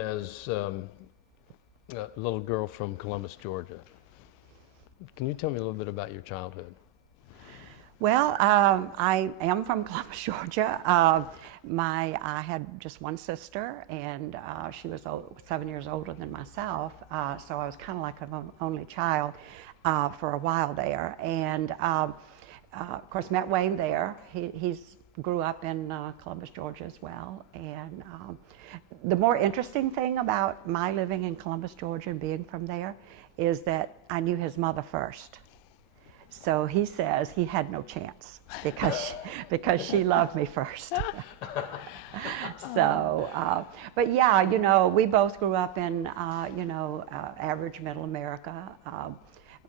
as a little girl from Columbus, Georgia. Can you tell me a little bit about your childhood? Well, I am from Columbus, Georgia. I had just one sister, and she was 7 years older than myself, so I was kind of like an only child for a while there. And of course, met Wayne there. He's grew up in Columbus, Georgia as well. And the more interesting thing about my living in Columbus, Georgia, and being from there, is that I knew his mother first. So he says he had no chance because she loved me first. So, but yeah, you know, we both grew up in, average middle America.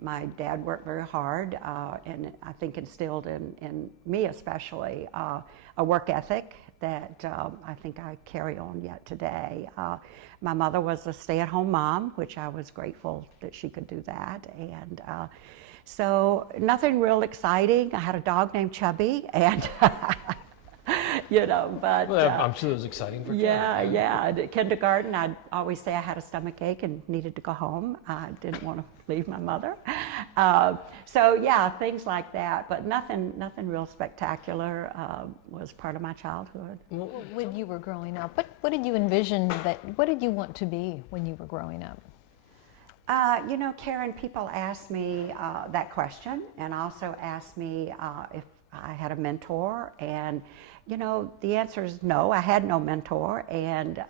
My dad worked very hard and I think instilled in me especially a work ethic that I think I carry on yet today. My mother was a stay-at-home mom, which I was grateful that she could do that. And so nothing real exciting. I had a dog named Chubby, and but Well, I'm sure it was exciting for yeah, Chubby. Yeah. At kindergarten, I'd always say I had a stomach ache and needed to go home. I didn't want to leave my mother. So yeah, things like that, but nothing real spectacular was part of my childhood. When you were growing up, what did you envision what did you want to be when you were growing up? Karen, people ask me that question, and also ask me if I had a mentor, and the answer is no. I had no mentor, and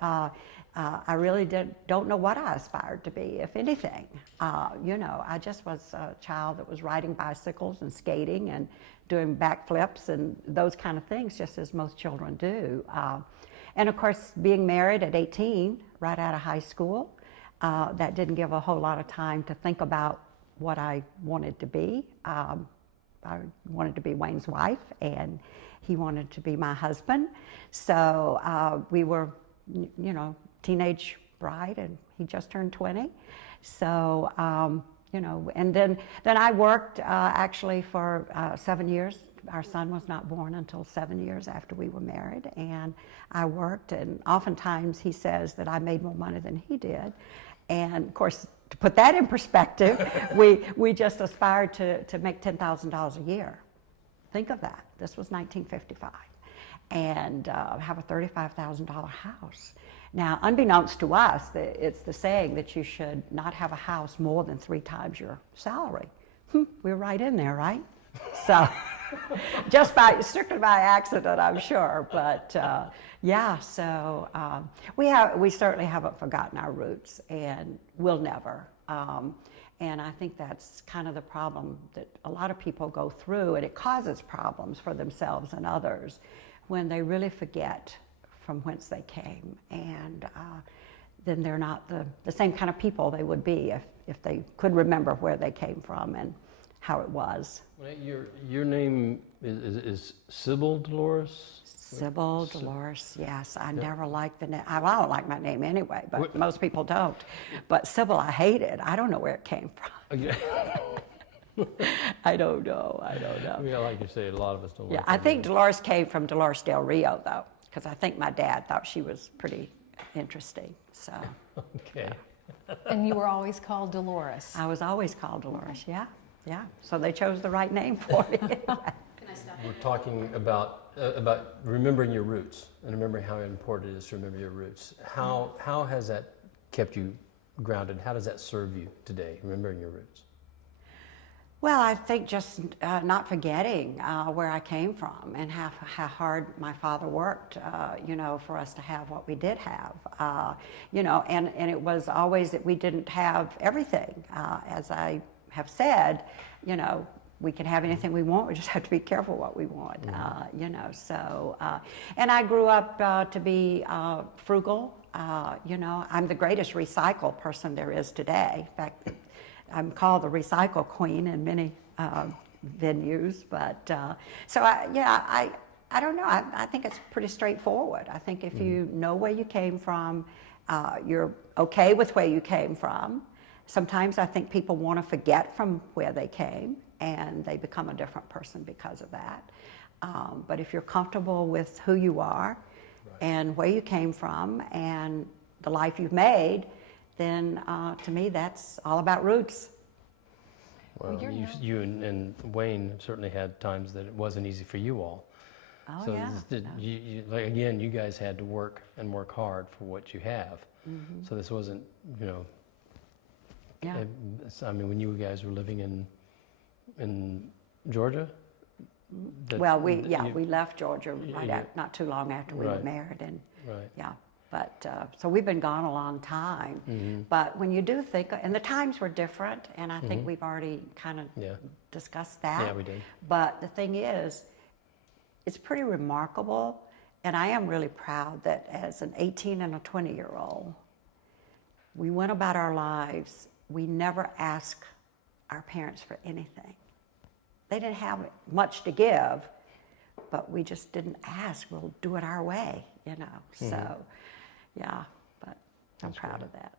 I really don't know what I aspired to be, if anything. I just was a child that was riding bicycles and skating and doing backflips and those kind of things, just as most children do. And of course, being married at 18, right out of high school, that didn't give a whole lot of time to think about what I wanted to be. I wanted to be Wayne's wife, and he wanted to be my husband. So we were, teenage bride, and he just turned 20. So, and then I worked actually for 7 years. Our son was not born until 7 years after we were married, and I worked, and oftentimes he says that I made more money than he did. And of course, to put that in perspective, we just aspired to make $10,000 a year. Think of that. This was 1955. And have a $35,000 house. Now, unbeknownst to us, it's the saying that you should not have a house more than 3 times your salary. We're right in there, right? So, just strictly by accident, I'm sure. But yeah, so we certainly haven't forgotten our roots, and will never. And I think that's kind of the problem that a lot of people go through, and it causes problems for themselves and others when they really forget from whence they came, and then they're not the same kind of people they would be if they could remember where they came from and how it was. Your name is Sybil Delores? Sybil Delores, yes. I never liked the name. I don't like my name anyway, but most people don't. But Sybil, I hated. I don't know where it came from. Okay. I don't know. Yeah, like you say, a lot of us don't like I think Delores came from Dolores Del Rio, though, because I think my dad thought she was pretty interesting. So. Okay. Yeah. And you were always called Delores. I was always called Delores, yeah. So they chose the right name for me. Can I stop? We're talking about remembering your roots and remembering how important it is to remember your roots. How has that kept you grounded? How does that serve you today, remembering your roots? Well, I think just not forgetting where I came from and how hard my father worked, for us to have what we did have, and it was always that we didn't have everything. As I have said, we can have anything we want, we just have to be careful what we want, so, and I grew up to be frugal, I'm the greatest recycle person there is today. In fact, I'm called the recycle queen in many venues, but so I don't know. I think it's pretty straightforward. I think if you know where you came from, you're okay with where you came from. Sometimes I think people want to forget from where they came, and they become a different person because of that. But if you're comfortable with who you are and where you came from, and the life you've made, then to me that's all about roots. Well, Well, you and Wayne certainly had times that it wasn't easy for you all. Oh So yeah. like, again, you guys had to work and work hard for what you have. So this wasn't, you know, Yeah. I mean, when you guys were living in Georgia? Well, we left Georgia Yeah. not too long after we were Right. married, and Right. yeah. But so we've been gone a long time. But when you do think, and the times were different, and I think we've already kind of Yeah. discussed that. Yeah, we did. But the thing is, it's pretty remarkable, and I am really proud that as an 18 and a 20-year-old, we went about our lives. We never asked our parents for anything. They didn't have much to give, but we just didn't ask. We'll do it our way, you know. So, yeah, but I'm proud of that.